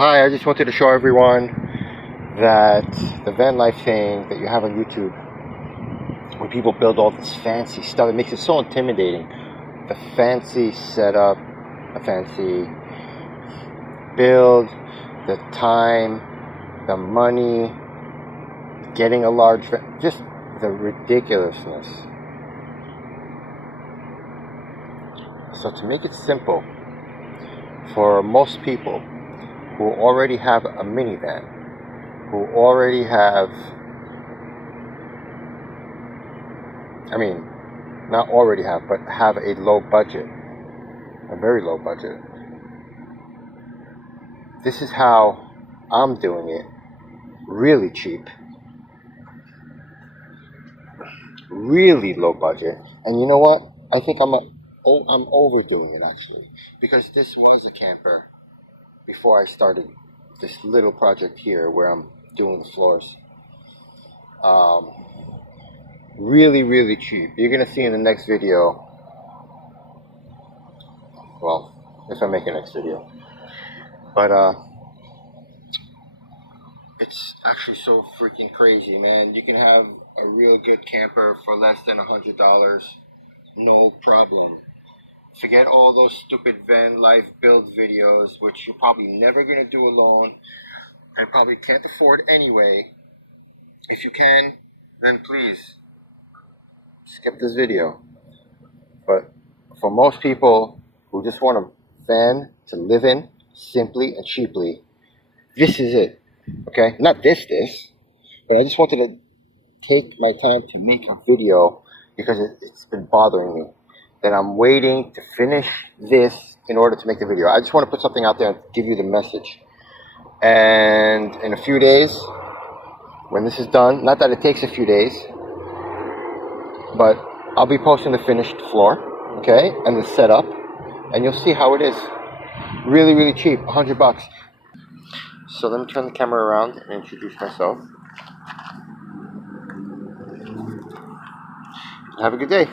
Hi, I just wanted to show everyone that the van life thing that you have on YouTube, when people build all this fancy stuff, it makes it so intimidating. The fancy setup, the fancy build, the time, the money, getting a large van, just the ridiculousness. So to make it simple, for most people who already have a minivan, who already have, not already have, but have a low budget, a very low budget. This is how I'm doing it, really cheap, really low budget. And you know what? I think I'm overdoing it actually, because this was a camper before I started this little project here where I'm doing the floors. Really cheap. You're gonna see in the next video, well, if I make a next video, but it's actually so freaking crazy, man. You can have a real good camper for less than $100, no problem. Forget all those stupid van life build videos, which you're probably never gonna do alone and probably can't afford anyway. If you can, then please skip this video. But for most people who just want a van to live in simply and cheaply, this is it. Okay, not this, but I just wanted to take my time to make a video because it's been bothering me that I'm waiting to finish this in order to make the video. I just want to put something out there and give you the message. And in a few days, when this is done, not that it takes a few days, but I'll be posting the finished floor, okay, and the setup, and you'll see how it is. Really cheap, $100. So let me turn the camera around and introduce myself. Have a good day.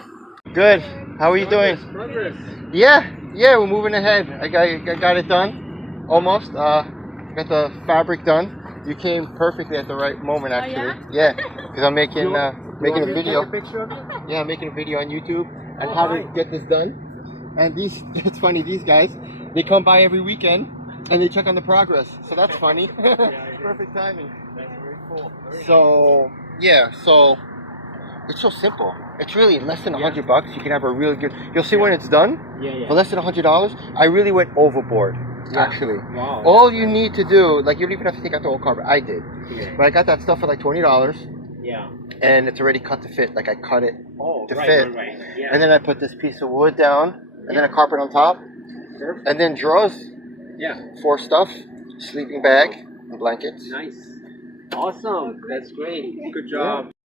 Good. How are you doing? Progress. Yeah, we're moving ahead. I got it done, almost. Got the fabric done. You came perfectly at the right moment, actually. Oh, yeah, because I'm making a video. Take a picture of it? Yeah, I'm making a video on YouTube on how to get this done. And it's funny, these guys, they come by every weekend and they check on the progress. So that's funny. Perfect timing. That's very cool. So it's so simple. It's really less than $100. You can have a really good. You'll see when it's done. For less than $100, I really went overboard. Actually, wow. All you need to do, like, you don't even have to take out the whole carpet. I did, but I got that stuff for like $20. Yeah. And it's already cut to fit. Like, I cut it to fit. Right. Yeah. And then I put this piece of wood down, and then a carpet on top, and then drawers. Yeah. For stuff, sleeping bag, and blankets. Nice. Awesome. That's great. Good job.